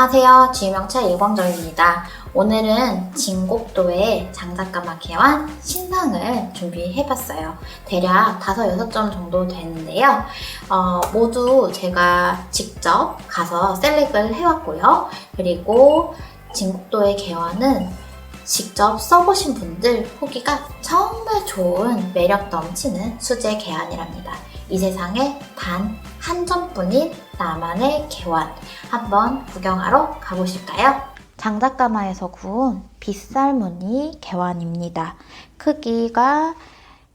안녕하세요. 주유명차 일광정입니다. 오늘은 진곡도의 장작가마 개완 신상을 준비해봤어요. 대략 5-6점 정도 되는데요. 모두 제가 직접 가서 셀렉을 해왔고요. 그리고 진곡도의 개완은 직접 써보신 분들 후기가 정말 좋은 매력 넘치는 수제 개완이랍니다. 이 세상에 단 한 점뿐인 나만의 개완, 한번 구경하러 가보실까요? 장작가마에서 구운 빗살무늬 개완입니다. 크기가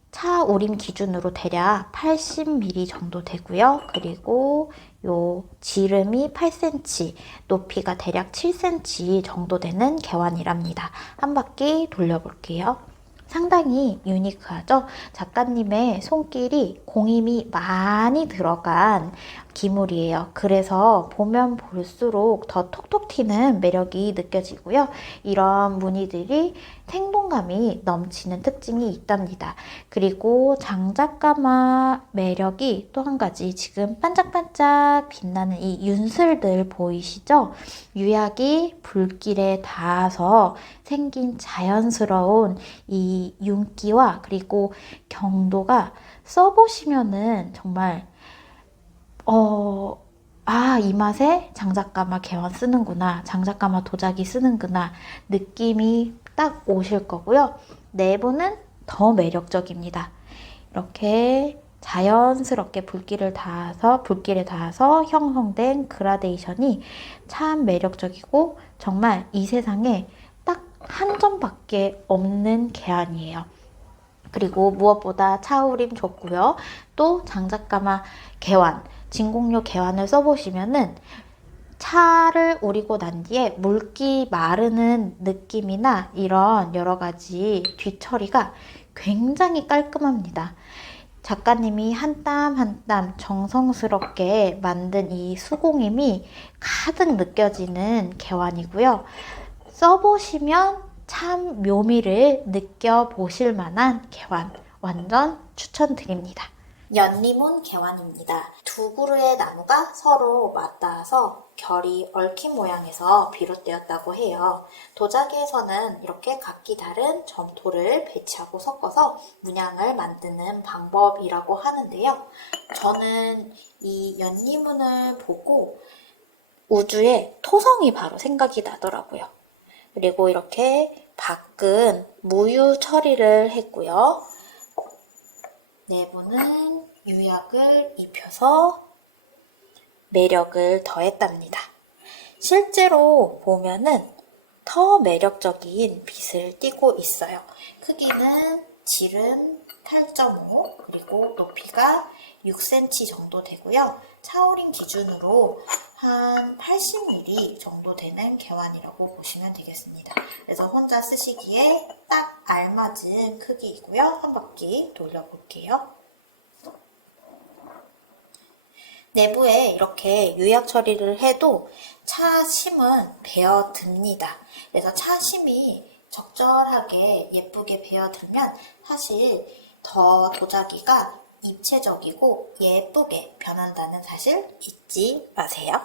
차 우림 기준으로 대략 80mm 정도 되고요. 그리고 요 지름이 8cm, 높이가 대략 7cm 정도 되는 개완이랍니다. 한 바퀴 돌려볼게요. 상당히 유니크하죠? 작가님의 손길이 공임이 많이 들어간 기물이에요. 그래서 보면 볼수록 더 톡톡 튀는 매력이 느껴지고요. 이런 무늬들이 생동감이 넘치는 특징이 있답니다. 그리고 장작가마 매력이 또 한 가지, 지금 반짝반짝 빛나는 이 윤슬들 보이시죠? 유약이 불길에 닿아서 생긴 자연스러운 이 윤기와 그리고 경도가 써보시면은 정말 이 맛에 장작가마 개완 쓰는구나, 장작가마 도자기 쓰는구나 느낌이 딱 오실 거고요. 내부는 더 매력적입니다. 이렇게 자연스럽게 불길에 닿아서 형성된 그라데이션이 참 매력적이고 정말 이 세상에 딱 한 점밖에 없는 개완이에요. 그리고 무엇보다 차우림 좋고요. 또 장작가마 개완, 진공료 개완을 써보시면은 차를 우리고 난 뒤에 물기 마르는 느낌이나 이런 여러 가지 뒤처리가 굉장히 깔끔합니다. 작가님이 한 땀 한 땀 정성스럽게 만든 이 수공임이 가득 느껴지는 개완이고요. 써보시면 참 묘미를 느껴보실 만한 개완, 완전 추천드립니다. 연리문 개완입니다. 두 그루의 나무가 서로 맞닿아서 결이 얽힌 모양에서 비롯되었다고 해요. 도자기에서는 이렇게 각기 다른 점토를 배치하고 섞어서 문양을 만드는 방법이라고 하는데요. 저는 이 연리문을 보고 우주의 토성이 바로 생각이 나더라고요. 그리고 이렇게 밖은 무유 처리를 했고요. 내부는 유약을 입혀서 매력을 더했답니다. 실제로 보면은 더 매력적인 빛을 띠고 있어요. 크기는 지름 8.5, 그리고 높이가 6cm 정도 되고요. 차오림 기준으로 한 80mm 정도 되는 개완이라고 보시면 되겠습니다. 그래서 혼자 쓰시기에 딱 알맞은 크기이고요. 한 바퀴 돌려볼게요. 내부에 이렇게 유약 처리를 해도 차심은 베어듭니다. 그래서 차심이 적절하게 예쁘게 베어들면 사실 더 도자기가 입체적이고 예쁘게 변한다는 사실 잊지 마세요.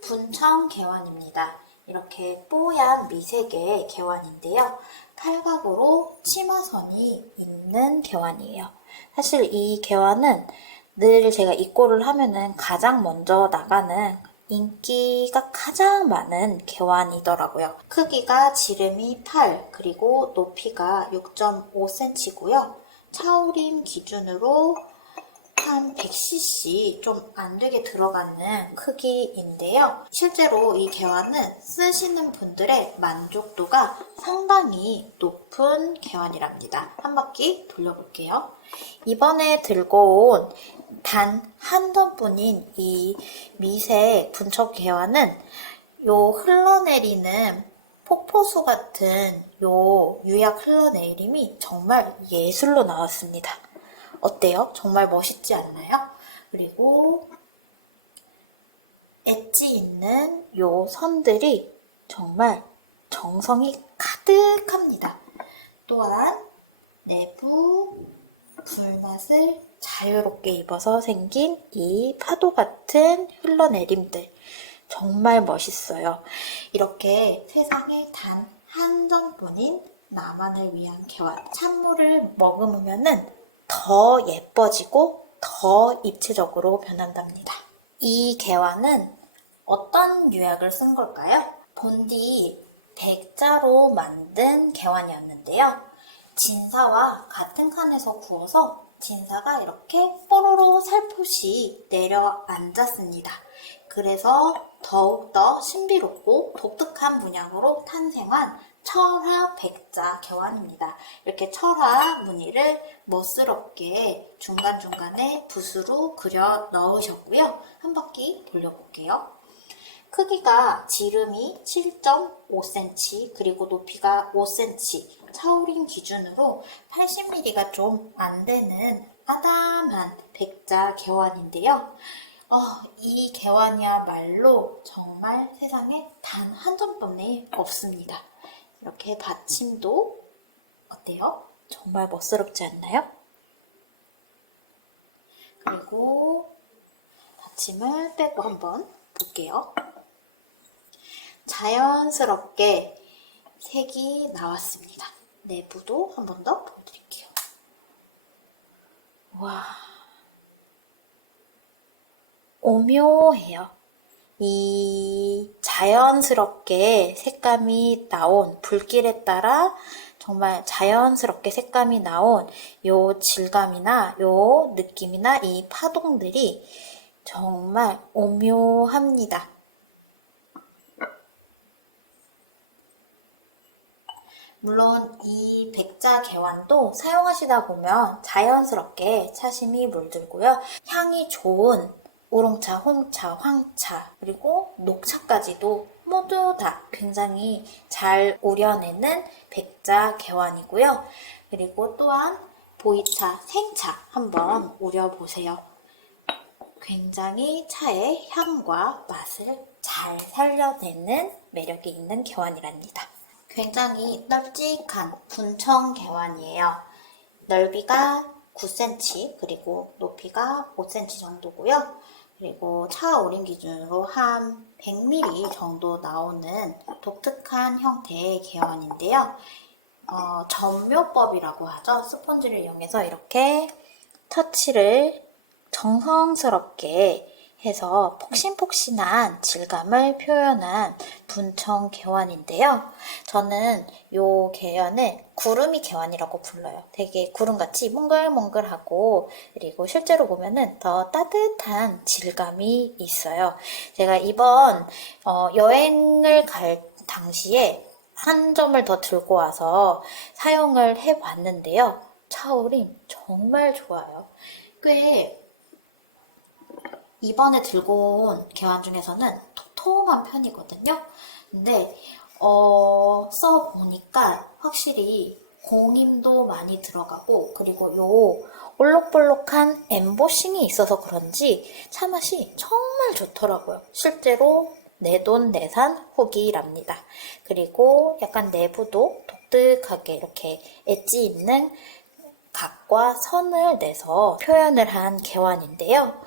분청 개완입니다. 이렇게 뽀얀 미색의 개완인데요. 칼각으로 치마선이 있는 개완이에요. 사실 이 개완은 늘 제가 입고를 하면은 가장 먼저 나가는 인기가 가장 많은 개완이더라고요. 크기가 지름이 8, 그리고 높이가 6.5cm고요. 차오림 기준으로 한 100cc 좀 안되게 들어가는 크기인데요. 실제로 이 개완은 쓰시는 분들의 만족도가 상당히 높은 개완이랍니다. 한 바퀴 돌려볼게요. 이번에 들고 온 단 한 ton뿐인 이 미색 분청 개완은 요 흘러내리는 폭포수 같은 요 유약 흘러내림이 정말 예술로 나왔습니다. 어때요? 정말 멋있지 않나요? 그리고 엣지 있는 요 선들이 정말 정성이 가득합니다. 또한 내부 불맛을 자유롭게 입어서 생긴 이 파도 같은 흘러내림들 정말 멋있어요. 이렇게 세상에 단 한 점뿐인 나만을 위한 개완. 찬물을 머금으면은 더 예뻐지고 더 입체적으로 변한답니다. 이 개완은 어떤 유약을 쓴 걸까요? 본디 백자로 만든 개완이었는데요. 진사와 같은 칸에서 구워서 진사가 이렇게 뽀로로 살포시 내려앉았습니다. 그래서 더욱더 신비롭고 독특한 문양으로 탄생한 철화 백자 개완입니다. 이렇게 철화 무늬를 멋스럽게 중간중간에 붓으로 그려 넣으셨고요. 한 바퀴 돌려볼게요. 크기가 지름이 7.5cm 그리고 높이가 5cm, 차오림 기준으로 80mm가 좀 안 되는 아담한 백자 개완인데요. 이 개완이야말로 정말 세상에 단 한 점뿐이 없습니다. 이렇게 받침도 어때요? 정말 멋스럽지 않나요? 그리고 받침을 빼고 한번 볼게요. 자연스럽게 색이 나왔습니다. 내부도 한 번 더 보여드릴게요. 와, 오묘해요. 이 자연스럽게 색감이 나온 불길에 따라 정말 자연스럽게 색감이 나온 요 질감이나 요 느낌이나 이 파동들이 정말 오묘합니다. 물론 이 백자 개완도 사용하시다 보면 자연스럽게 차심이 물들고요. 향이 좋은 우롱차, 홍차, 황차, 그리고 녹차까지도 모두 다 굉장히 잘 우려내는 백자 개완이고요. 그리고 또한 보이차, 생차 한번 우려보세요. 굉장히 차의 향과 맛을 잘 살려내는 매력이 있는 개완이랍니다. 굉장히 널찍한 분청 개완이에요. 넓이가 9cm 그리고 높이가 5cm 정도고요. 그리고 차 오림 기준으로 한 100mm 정도 나오는 독특한 형태의 개완인데요. 점묘법이라고 하죠. 스펀지를 이용해서 이렇게 터치를 정성스럽게 해서 폭신폭신한 질감을 표현한 분청 개완인데요. 저는 이 개완을 구름이 개완이라고 불러요. 되게 구름같이 몽글몽글하고 그리고 실제로 보면은 더 따뜻한 질감이 있어요. 제가 이번 여행을 갈 당시에 한 점을 더 들고 와서 사용을 해봤는데요. 차오림 정말 좋아요. 꽤 이번에 들고 온 개완 중에서는 통통한 편이거든요. 근데 써보니까 확실히 공임도 많이 들어가고 그리고 요 볼록볼록한 엠보싱이 있어서 그런지 차 맛이 정말 좋더라고요. 실제로 내돈내산 후기랍니다. 그리고 약간 내부도 독특하게 이렇게 엣지 있는 각과 선을 내서 표현을 한 개완인데요.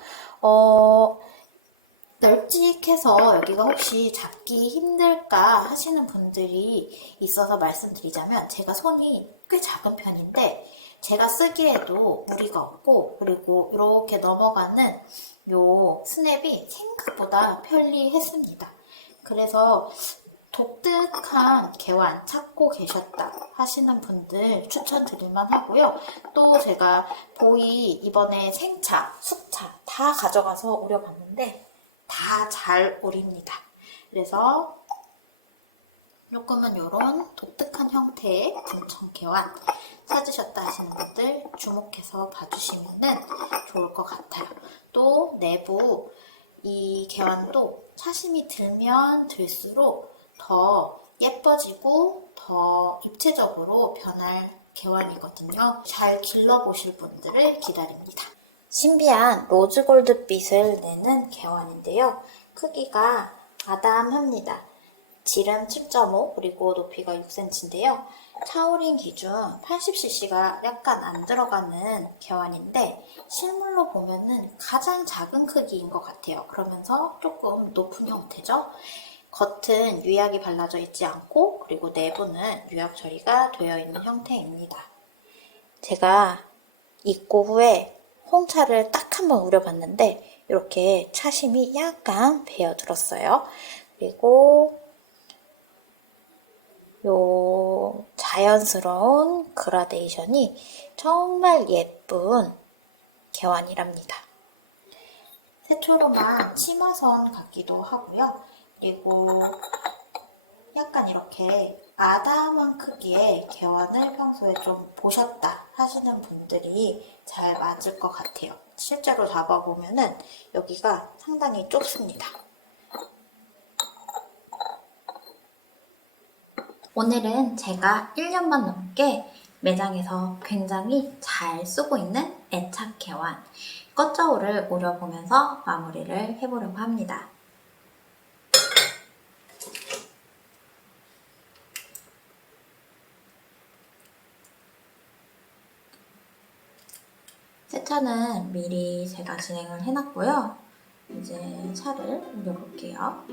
널찍해서 여기가 혹시 잡기 힘들까 하시는 분들이 있어서 말씀드리자면 제가 손이 꽤 작은 편인데 제가 쓰기에도 무리가 없고 그리고 이렇게 넘어가는 요 스냅이 생각보다 편리했습니다. 그래서 독특한 개완 찾고 계셨다 하시는 분들 추천드릴만 하고요. 또 제가 보이 이번에 생차, 숙차 다 가져가서 우려봤는데 다 잘 우립니다. 그래서 조금은 이런 독특한 형태의 분청 개완 찾으셨다 하시는 분들 주목해서 봐주시면 좋을 것 같아요. 또 내부 이 개완도 차심이 들면 들수록 더 예뻐지고 더 입체적으로 변할 개완이거든요. 잘 길러보실 분들을 기다립니다. 신비한 로즈골드빛을 내는 개완인데요. 크기가 아담합니다. 지름 7.5 그리고 높이가 6cm인데요. 차오린 기준 80cc가 약간 안 들어가는 개완인데 실물로 보면은 가장 작은 크기인 것 같아요. 그러면서 조금 높은 형태죠. 겉은 유약이 발라져 있지 않고 그리고 내부는 유약 처리가 되어 있는 형태입니다. 제가 입고 후에 홍차를 딱 한번 우려봤는데 이렇게 차심이 약간 배어들었어요. 그리고 요 자연스러운 그라데이션이 정말 예쁜 개완이랍니다. 새초롬한 치마선 같기도 하고요. 그리고 약간 이렇게 아담한 크기의 개완을 평소에 좀 보셨다 하시는 분들이 잘 맞을 것 같아요. 실제로 잡아보면은 여기가 상당히 좁습니다. 오늘은 제가 1년만 넘게 매장에서 굉장히 잘 쓰고 있는 애착 개완 껏저울을 우려보면서 마무리를 해보려고 합니다. 세차는 미리 제가 진행을 해놨고요. 이제 차를 우려볼게요.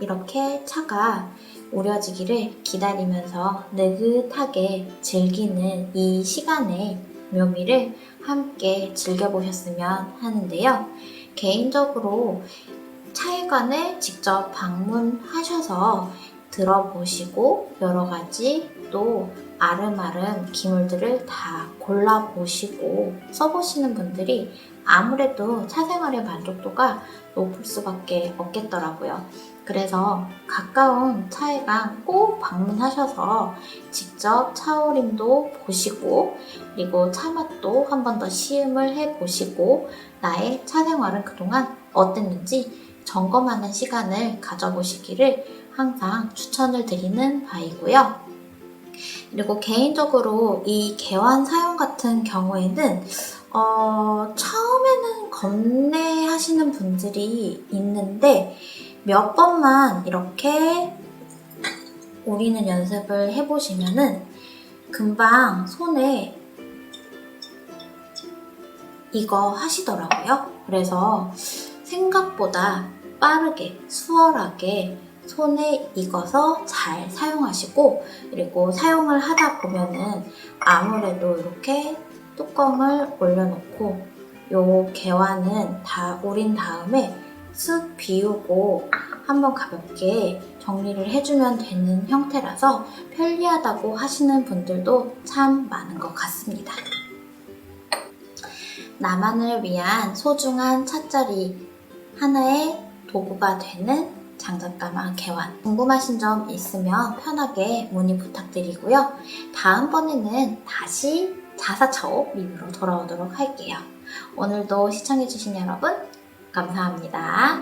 이렇게 차가 우려지기를 기다리면서 느긋하게 즐기는 이 시간의 묘미를 함께 즐겨보셨으면 하는데요. 개인적으로 차회관을 직접 방문하셔서 들어보시고 여러 가지 또 아름아름 기물들을 다 골라보시고 써보시는 분들이 아무래도 차 생활의 만족도가 높을 수밖에 없겠더라고요. 그래서 가까운 차회관 꼭 방문하셔서 직접 차오림도 보시고 그리고 차 맛도 한 번 더 시음을 해보시고 나의 차 생활은 그동안 어땠는지 점검하는 시간을 가져보시기를 항상 추천을 드리는 바이고요. 그리고 개인적으로 이 개완 사용 같은 경우에는 처음에는 겁내하시는 분들이 있는데 몇 번만 이렇게 우리는 연습을 해보시면은 금방 손에 이거 하시더라고요. 그래서 생각보다 빠르게 수월하게 손에 익어서 잘 사용하시고 그리고 사용을 하다 보면은 아무래도 이렇게 뚜껑을 올려놓고 요 개완은 다 우린 다음에 쓱 비우고 한번 가볍게 정리를 해주면 되는 형태라서 편리하다고 하시는 분들도 참 많은 것 같습니다. 나만을 위한 소중한 찻자리 하나의 도구가 되는 장작가마 개완. 궁금하신 점 있으면 편하게 문의 부탁드리고요. 다음번에는 다시 자사차오 리뷰로 돌아오도록 할게요. 오늘도 시청해주신 여러분 감사합니다.